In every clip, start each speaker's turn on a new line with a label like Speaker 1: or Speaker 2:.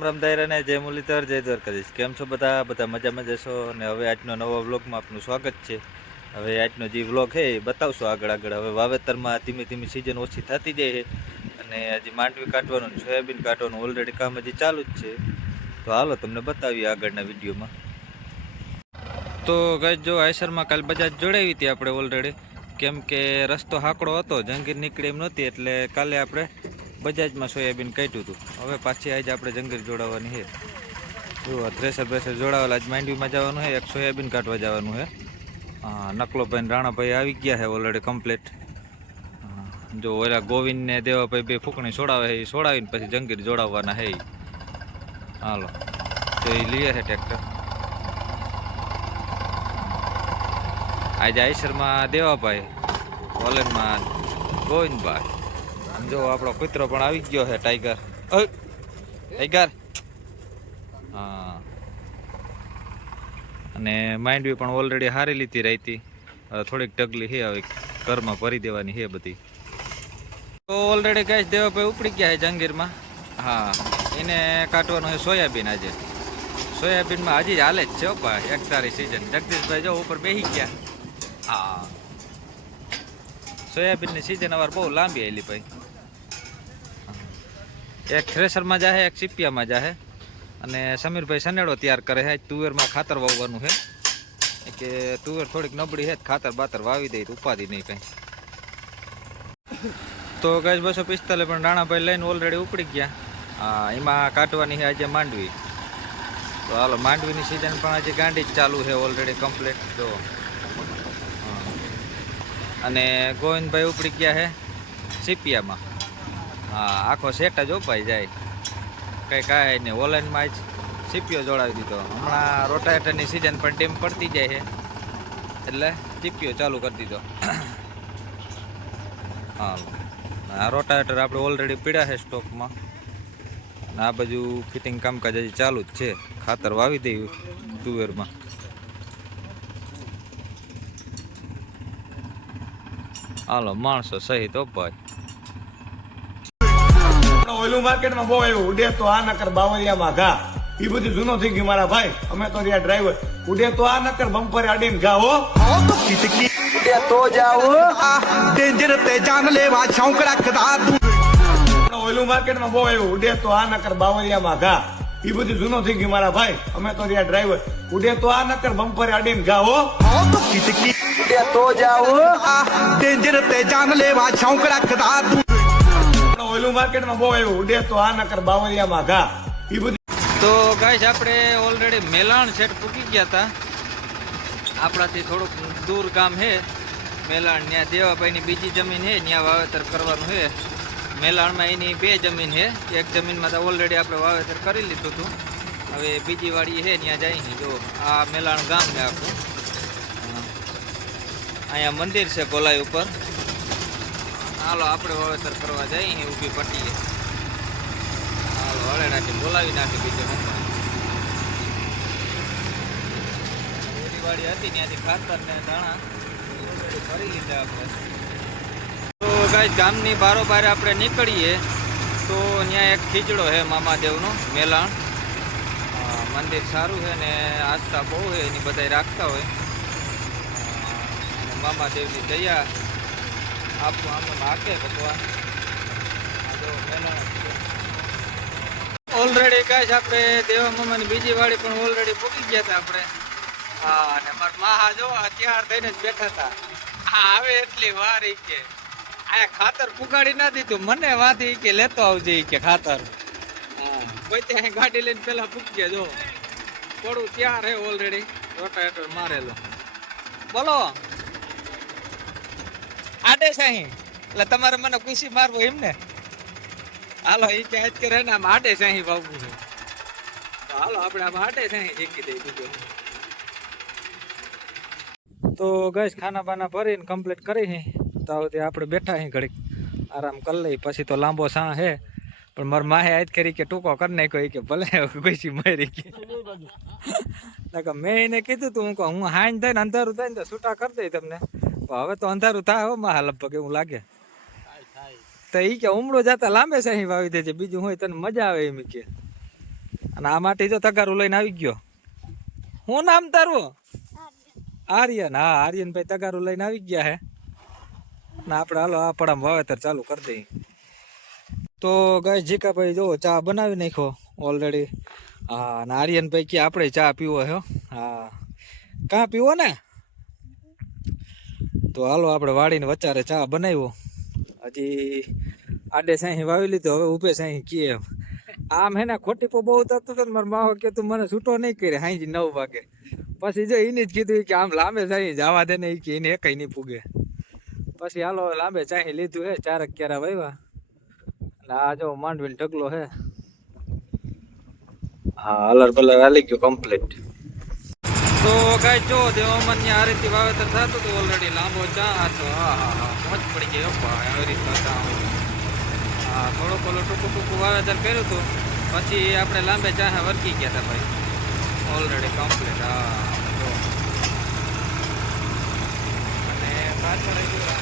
Speaker 1: રામ રામ દાયરાને જય મુરલીધર, જય દ્વારકાધીશ. કેમ છો બધા? બધા મજામાં જશો અને હવે આજનો નવો વ્લોગમાં આપનું સ્વાગત છે. હવે આજનો જે વ્લોગ છે, એ બતાવશો આગળ આગળ. હવે વાવેતરમાં ધીમે ધીમે સિઝન ઓછી થતી જાય છે. અને હજી માંડવી કાઢવાનું, સોયાબીન કાઢવાનું ઓલરેડી કામ હજી ચાલુ જ છે. તો હાલો તમને બતાવીએ આગળના વિડીયોમાં. તો ગઈ જો આયસરમાં કાલ બજાજ જોડાવી હતી આપણે ઓલરેડી કેમ કે રસ્તો હાકડો હતો જંગીર નીકળી એમ નહોતી, એટલે કાલે આપણે બજાજમાં સોયાબીન કાઢ્યું હતું. હવે પાછી આજે આપણે જંગીર જોડાવવાની છે. જો થ્રેસર બ્રેસર જોડાવેલા, આજ માંડવીમાં જવાનું છે, એક સોયાબીન કાઢવા જવાનું છે. નકલોભાઈ રાણાભાઈ આવી ગયા છે ઓલરેડી કમ્પ્લીટ જો ઓલા ગોવિંદ ને દેવાભાઈ બે ફૂકણી છોડાવે છે, એ છોડાવીને પછી જંગીર જોડાવવાના છે. હાલો, તો એ લઈએ છે ટ્રેક્ટર આજે આઈસરમાં દેવાભાઈ વોલેનમાં ગોવિંદભાઈ. જો આપણો કૂતરો પણ આવી ગયો છે ટાઈગર ટાઈગર હા. અને માંડવી પણ ઓલરેડી હારી લીધી રહી હવે થોડીક ટગલી છે હવે ઘરમાં ભરી દેવાની છે બધી. તો ઓલરેડી કઈ દેવાભાઈ ઉપડી ગયા છે જંગીરમાં હા. એને કાઢવાનું છે સોયાબીન આજે. સોયાબીનમાં હજી હાલે જ છે ભાઈ એક તારી સિઝન જગદીશભાઈ જો ઉપર બેસી ગયા. હા. સોયાબીનની સિઝન અવાર બહુ લાંબી આવેલી ભાઈ. એક થ્રેસરમાં જાહે, એક સિપિયામાં જાહે. અને સમીરભાઈ સનેડો તૈયાર કરે છે. તુવેરમાં ખાતર વાવવાનું છે. કે તુવેર થોડીક નબળી છે, ખાતર બાતર વાવી દઈ તો ઉપાધિ નહીં કંઈ. તો ગઈ બસો પિસ્તાલીસ, પણ રાણાભાઈ લઈને ઓલરેડી ઉપડી ગયા. હા એમાં કાઢવાની છે આજે માંડવી. તો હાલો, માંડવીની સિઝન પણ હજી ગાંડી જ ચાલુ છે ઓલરેડી કમ્પ્લીટ તો. અને ગોવિંદભાઈ ઉપડી ગયા છે સીપિયામાં. હા, આખો સેટ જ ઓપાઈ જાય. કંઈ કાંઈ નહીં ઓનલાઈનમાં જ સીપીઓ જોડાવી દીધો. હમણાં રોટાવેટરની સિઝન પણ ટીમ પડતી જાય છે. એટલે સીપીઓ ચાલુ કરી દીધો. હા, આ રોટાવેટર આપણે ઓલરેડી પીડા છે સ્ટોકમાં અને આ બાજુ ફિટિંગ કામકાજ હજી ચાલુ જ છે. ખાતર વાવી દઈ તુવેરમાં. હાલો, માણસો સહિત ઓપાય
Speaker 2: ઓલું માર્કેટમાં બહુ આવ્યું. ઉડે તો આ નકર બાવરિયામાં ઘા. એ બધું જૂનો થઈ ગયું મારા ભાઈ. અમે તો રહ્યા ડ્રાઈવર ઉડે તો આ નકર બમ્પરે અડીને ઘા ઉડે
Speaker 3: તો જાઓ. ડેન્જર તે જાન લેવા શોખ રાખતા તું.
Speaker 2: ઓલું માર્કેટમાં બહુ આવ્યું. ઉડે તો આ નકર બાવરિયામાં ઘા. એ બધું જૂનો થઈ ગયું મારા ભાઈ. અમે તો રહ્યા ડ્રાઈવર ઉડે તો આ નકર બમ્પરે અડીને ઘા હો.
Speaker 3: ઉડે તો જાઓ. ડેન્જર તે જાન લેવા શોખ રાખતા તું.
Speaker 2: ઓઈલું માર્કેટમાં બહુ આવ્યું. ઉડે તો આ નકર બાવળિયામાં ઘા. એ બધું
Speaker 1: તો ગાઈશ આપણે ઓલરેડી મેલાણ સેટ પૂકી ગયા હતા આપણાથી થોડુંક દૂર ગામ છે મેલાણ ત્યાં દેવાભાઈની બીજી જમીન છે ત્યાં વાવેતર કરવાનું છે મેલાણમાં એની બે જમીન છે એક જમીનમાં તો ઓલરેડી આપણે વાવેતર કરી લીધું હતું હવે બીજી વાડી છે ત્યાં જઈને. જો, આ મેલાણ ગામ છે આપણું અહીંયા મંદિર છે ગોલાઈ ઉપર. હાલો, આપણે વાવેતર કરવા જઈએ ઊભી પટીએ હાલો, હળે નાખી, બોલાવી નાખી બીજે વાડી હતી, ત્યાંથી ખાતર ને દાણા ભરી લીધા આપણે. તો કાંઈ ગામની બારોબાર આપણે નીકળીએ, તો ત્યાં એક ખીચડો છે મામાદેવનો, મેલાણ. મંદિર સારું છે ને આસ્થા બહુ છે, એની બધાય રાખતા હોય. મામાદેવની દયા આપવું આમ હાકે ભગવાન. ઓલરેડી ગાઈસ આપણે દેવા મમ્માની બીજી વાડી પણ ઓલરેડી પૂકી ગયા હતા આપણે. હા અને મારા માહા જો તૈયાર થઈને જ બેઠા હતા. આ આવે એટલી વાર કે આ ખાતર પુગાડી ના દીધું. મને વાત કે લેતો આવજે કે ખાતર. હા. કોઈ ત્યાં ગાડી લઈને પેલા પૂકી ગયા જો. થોડું તૈયાર હે ઓલરેડી રોટાવેટર મારેલો. બોલો. આડે સાહી એટલે તમારે મને ખુશી મારવો એમ ને? હાલો એ કે આજ કરે ને આમ આડે સાહી વાવવું છે. હાલો આપણે આમ આડે સાહી શીખી દઈ બીજું. તો ગઈશ ખાના બાના ભરીને કમ્પ્લીટ કરી હી. તો સુધી આપણે બેઠા હી ઘડીક. આરામ કરી લઈ પછી તો લાંબો સાં હે. પણ મારા માહે આજ કરી કે ટૂંકો કરી નાખ્યો કે ભલે કોઈ મારી કે મેં એને કીધું તું હું કહું હું હાઈન થઈને ને અંધારું થાય ને તો છૂટા કરી દઈ તમને. હવે તો અંધારું થાય હો માં હાલ પગે એવું લાગે. તો ઈ કે ઉમળો જતા લાંબે સાહી વાવી દેજે બીજું હોય તને મજા આવે એમ કે. અને આ માટી જો તગારું લઈને આવી ગયો. હું નામ તારું? આર્યન. હા આર્યન ભાઈ તગારું લઈને આવી ગયા હે. ને આપણે હાલો આ પડામાં વાવેતર ચાલુ કરી દઈએ. તો ગાય જીકાભાઈ જો ચા બનાવી નાખ્યો ઓલરેડી હા અને આર્યનભાઈ કે આપણે ચા પીવો હો. હા. કાં પીવો ને? તો હાલો, આપણે વાડીને વચારે ચા બનાવ્યો. હજી આડે સાહી વાવી લીધો, હવે ઉભે સાહી કીએ. આમ હે ને, ખોટી પો બહુ થતો હતો ને, મારા માહો કે તું મને છૂટો નહીં કરે હાઈ નવ વાગે. પછી જો એને જ કીધું કે, આમ લાંબે સાહી જવા દે ને એ કે એને એકઈ નહીં પૂગે. પછી હાલો લાંબે ચાહી લીધું હે, ચારક ક્યારા વાવ્યા અને આ જો માંડવીનો ઢગલો હે. હા અલર પલર હાલી ગયો કમ્પ્લીટ તો કાંઈ જો દેવામાં આ રીતે વાવેતર થતું હતું ઓલરેડી લાંબો ચા તો હા હા હા. મોજ પડી ગઈ ભાઈ, આવી રીતના ચા હા થોડુંક ઓલું ટૂંકું ટૂંકું વાવેતર કર્યું હતું. પછી આપણે લાંબે ચા વર્કી ગયા હતા ભાઈ. ઓલરેડી કમ્પ્લીટ હા, જો. અને પાછળ ગયો.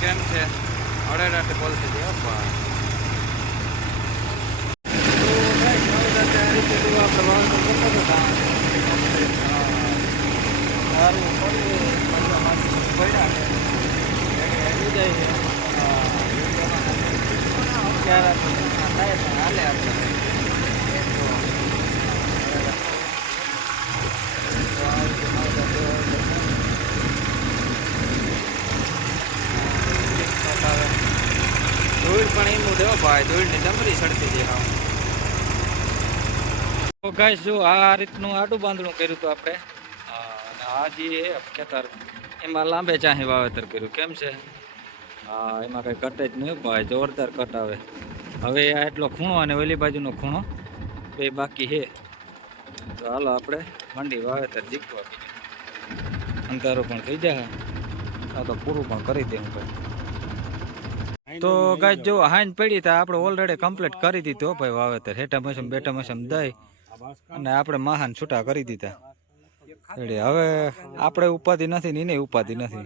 Speaker 1: કેમ છે? અડેડાટે બોલતી હતી અપ્પા ધૂળ પણ એનું દેવો ભાઈ ધૂળની ડમરી સડતી તો ગાઈસ, જો આ રીતનું આડું બાંધણું કર્યું હતું આપણે. આ જે ખેતર એમાં લાંબે ચાહી વાવેતર કર્યું. કેમ છે? હા, એમાં કઈ કટે જ નહીં ભાઈ, જોરદાર કટ આવે. હવે આ એટલો ખૂણો અને ઓલી બાજુનો ખૂણો, બે બાકી છે. તો હાલો આપણે મંડી વાવેતર જીતવા અંધારો પણ થઈ જાય, આ તો પૂરું પણ કરી દેવું ભાઈ તો ગાય જો હાઈન પડી તા આપણે ઓલરેડી કમ્પ્લીટ કરી દીધો ભાઈ વાવેતર. હેઠા મસમ બેઠા મસમ દઈ અને આપણે મહાન છૂટા કરી દીધા. એટલે હવે આપણે ઉપાધિ નથી ને એને ઉપાધિ નથી.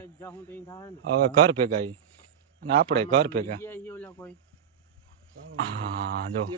Speaker 1: હવે ઘર ભેગા. અને આપણે ઘર ભેગા. હા જો.